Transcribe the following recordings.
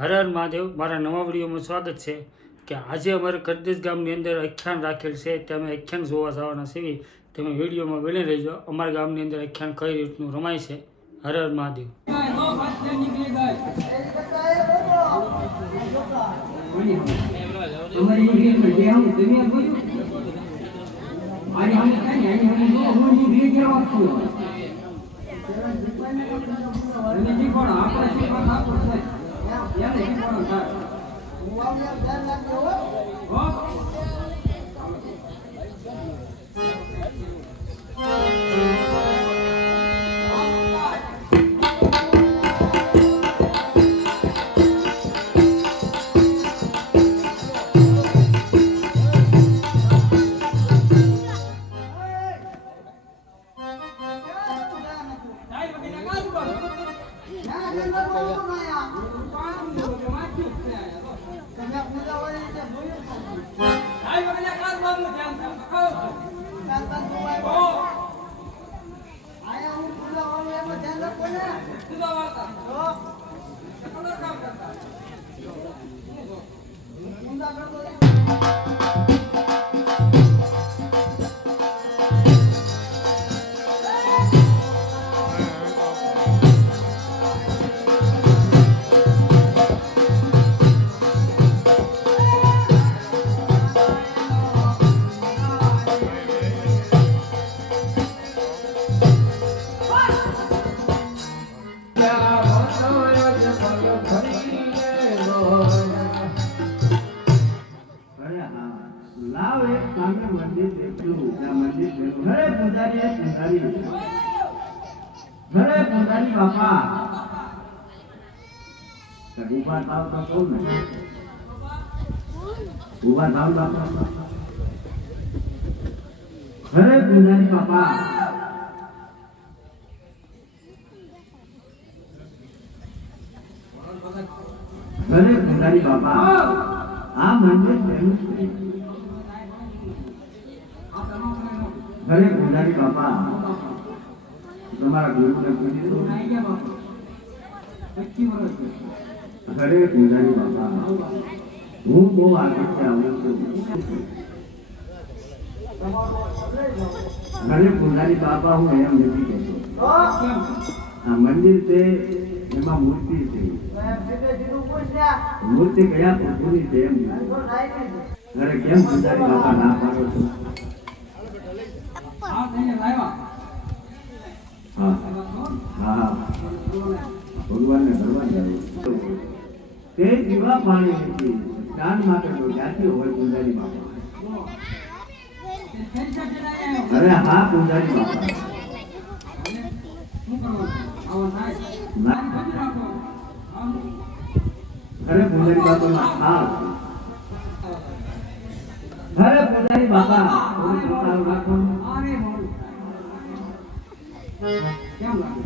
હર હર મહાદેવ, મારા નવા વિડીયોમાં સ્વાગત છે. કે આજે અમારે કરદેશ ગામની અંદર આખ્યાન રાખેલ છે, તમે આખ્યાન જોવા જવાના છીએ. તમે વિડીયોમાં બની રહેજો. અમારા ગામની અંદર આખ્યાન કઈ રીતનું રમાય છે. હર હર મહાદેવ. ઘરે પૂજારી બાપા ઉભા થાવ તો કોણ ઉભા થાવ બાપા ઘરે પૂજારી બાપા ઘરે પૂજારી બાપા આ મંદિર ઘરે પૂજારી બાપા તમારા ગુરુને પૂજી દો. ઘરે પૂજારી બાપા હું બહુ આગળ આવું છું. ઘરે પૂજારી બાપા હું એમ નથી કહેતો. આ મંદિર છે એમાં મૂર્તિ છે. મૂર્તિ કયા પ્રભુની છે એમ ઘરે કેમ પૂજારી બાપા ના પાડો છો? ભગવાનને ભરવા તે પીવા પાણી નથી દાન માટે તો જાતી હોય પૂજારી બાપા. અરે હા પૂજારી બાપા અરે પૂજારી બાપા હા અરે પૂજારી બાપા રાખો કેમ લાગે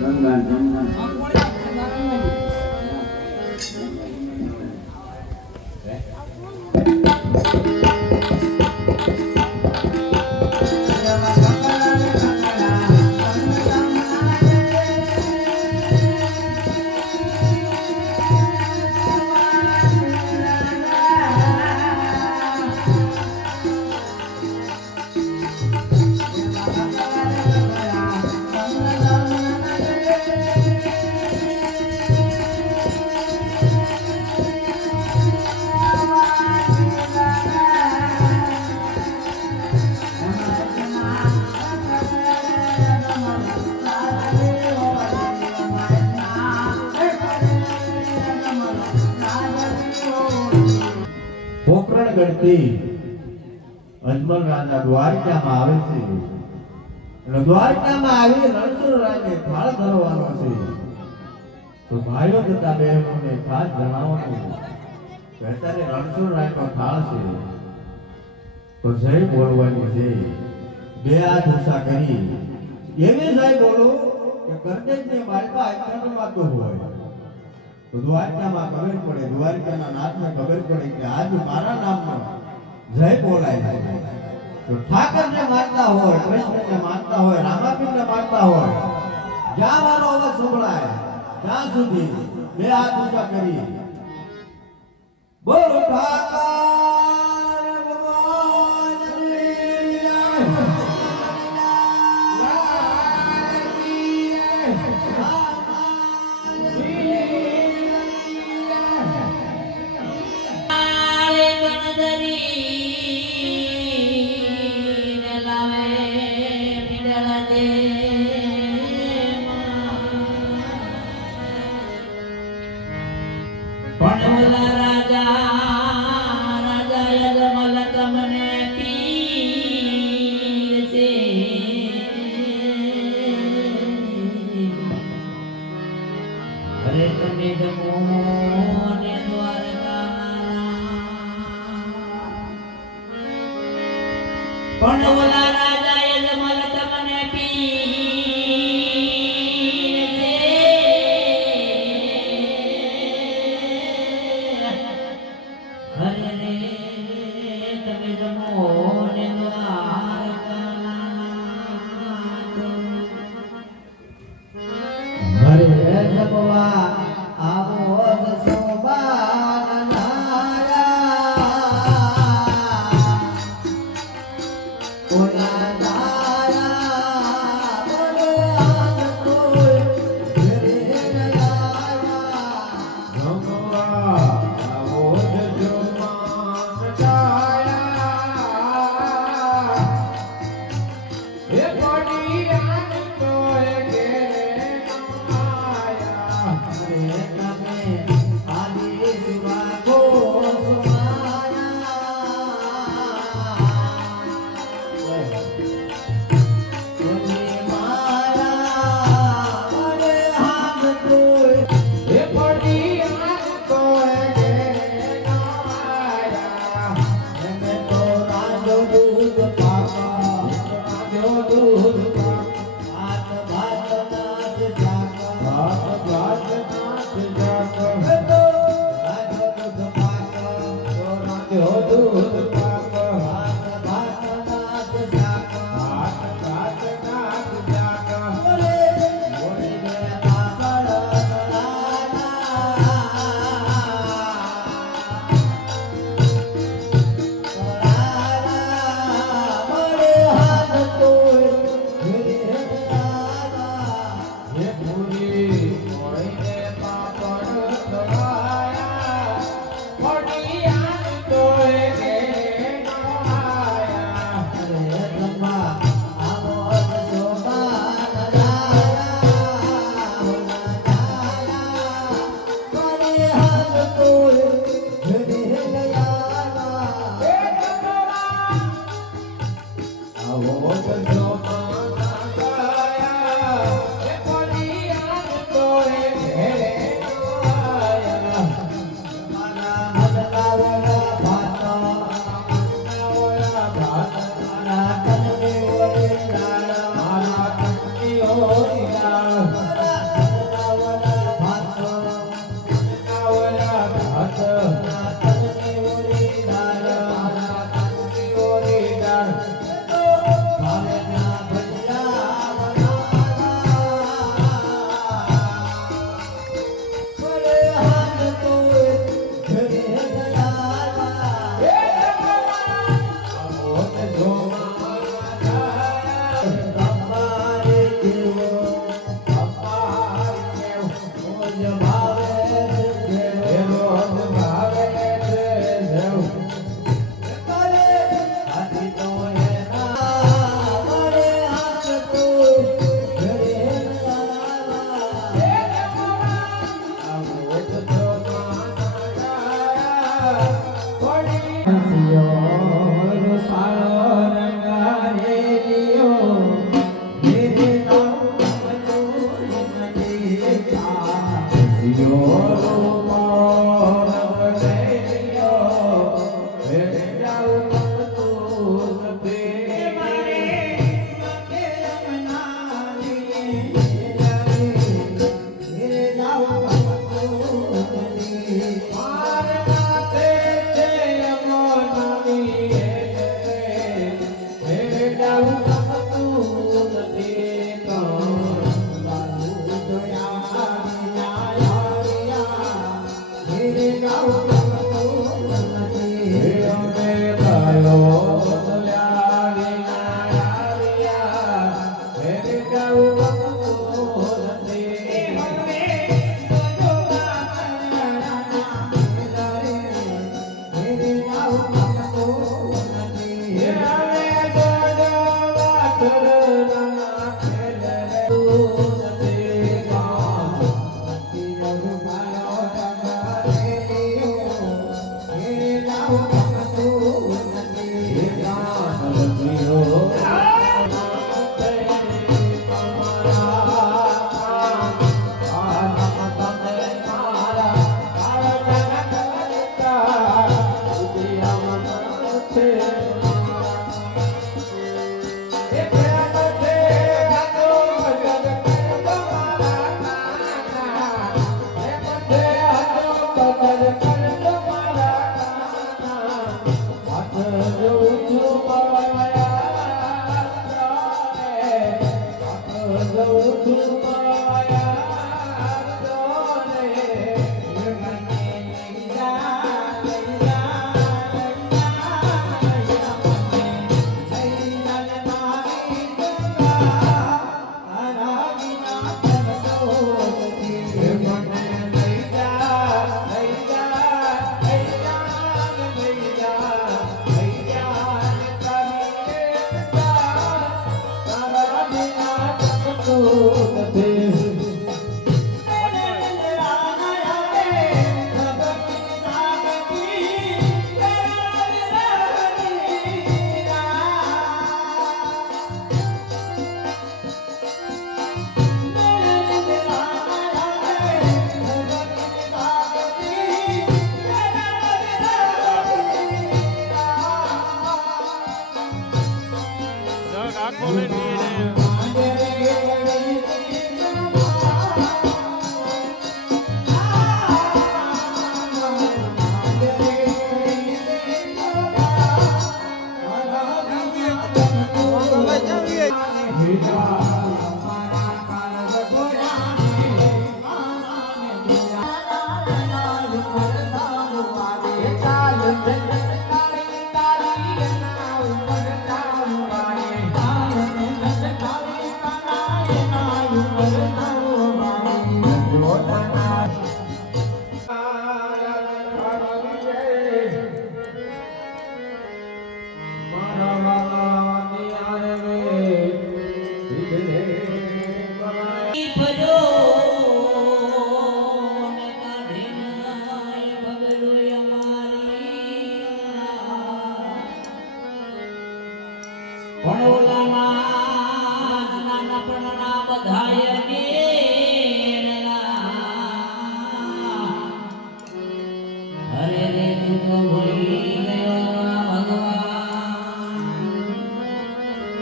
ગંગા ગંગા ગણતી અજમલ રાજા દ્વારકામાં આવે છે. એટલે દ્વારકામાં આવી રણછોડ રાયને થાળ ધરવાનો છે. તો ભાઈઓ તથા બહેનોને ખાસ જણાવવાનું કે અત્યારે રણછોડ રાયનો થાળ છે તો જય બોલવાની છે. બે હાથ ઊંચા કરી એવી જય બોલો કે કરદેશની બાળકા આખ્યાનમાં તો હોય તો દ્વારકામાં ખબર પડે, દ્વારકાના નાથને ખબર પડે કે આજ મારા નામનો જય બોલાય છે. તો ઠાકરને માનતા હોય, કૃષ્ણને માનતા હોય, રામાપીરને માનતા હોય, જ્યાં મારો અવાજ સંભળાય ત્યાં સુધી બે હાથ ઊંચા કરી બોલો ઠાકર ભગવાનની જય. અરે તમે જમો ને દ્વારકા પણ ઓલા રાજા એ જમલ તમને પીર હરે રે તમે જમો ને દ્વારકા હરે જપવા આવો જસોબાન નાયા ઓલા નાયા બોલે આજ કોઈ ઘરે નયા જમવા આવો જસોબાન નાયા એ પડી આજ કોઈ ફરો ને કાઢે નાય પગલોય અમારી ભણોલાના નાનપણના બધાય મેળના અરે રે તું તો ભૂલી ગયો ભગવાન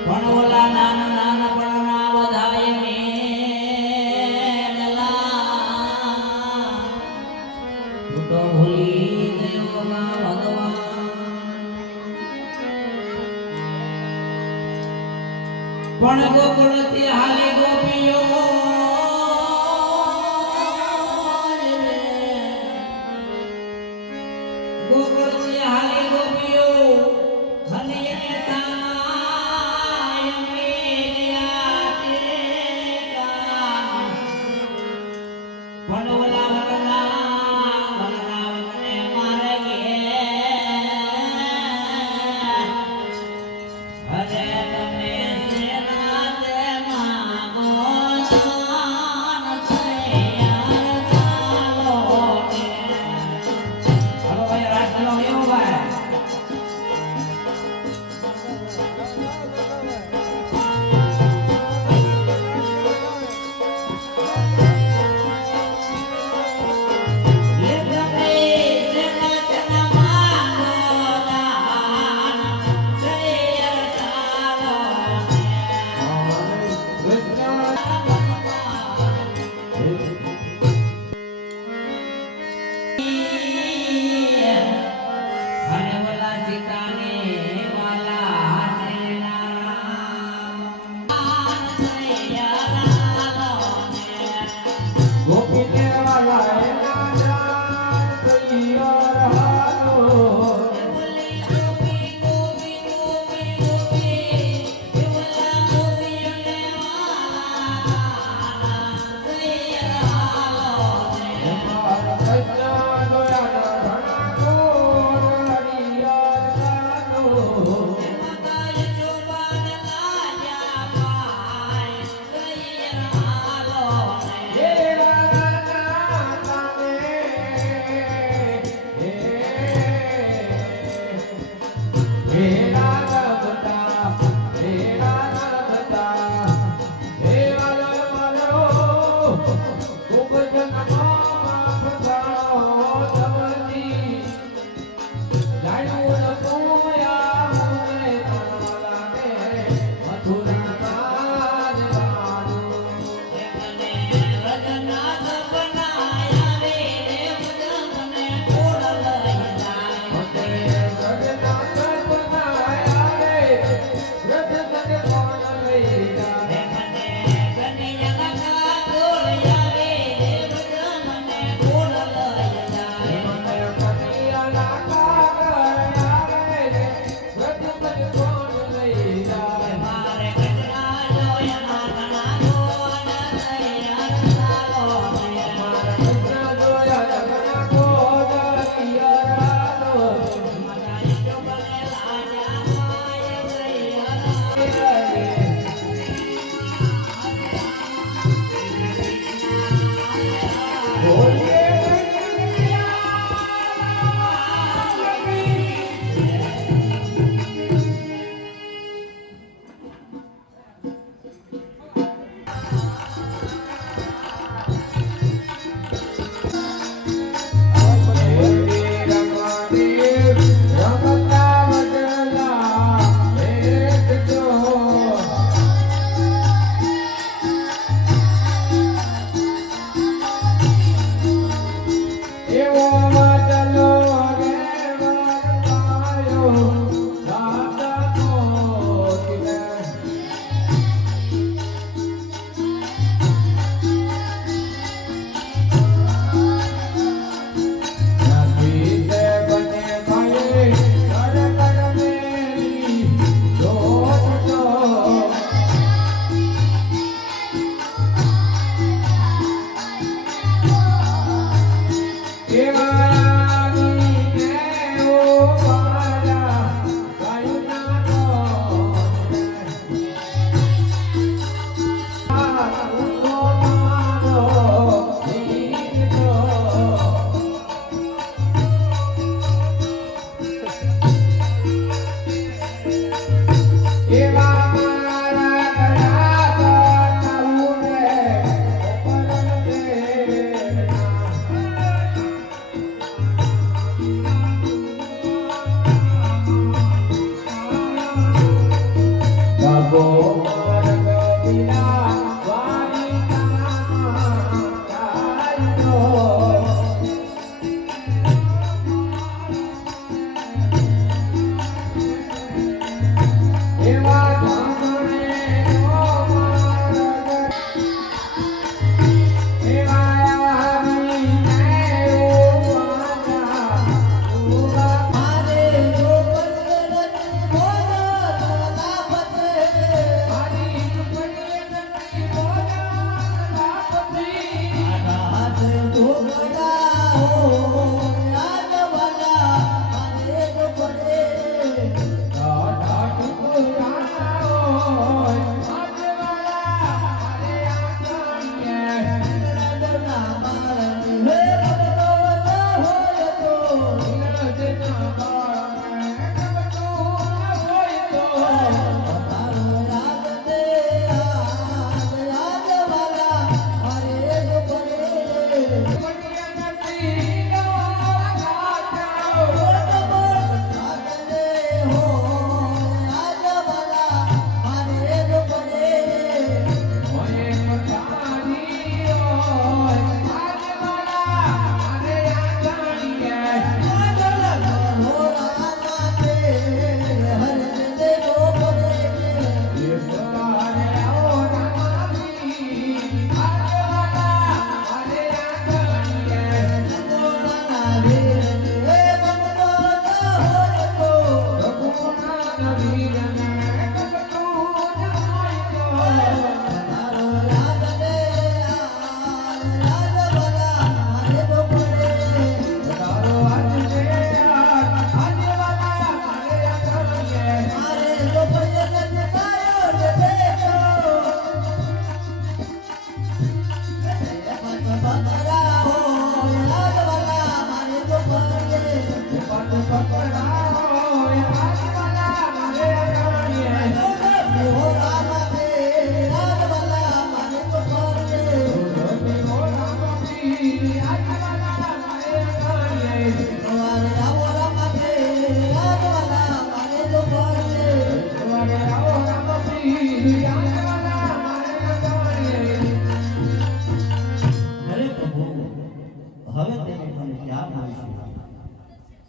ભણોલા નાનપણના બધાય તું તો ભૂલી ગયો ભગવાન પણ ગોકુળથી હાલે ગોપીઓ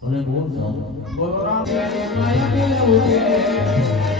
હવે બોલ જાઓ બોલો રામ જય માયા દેવ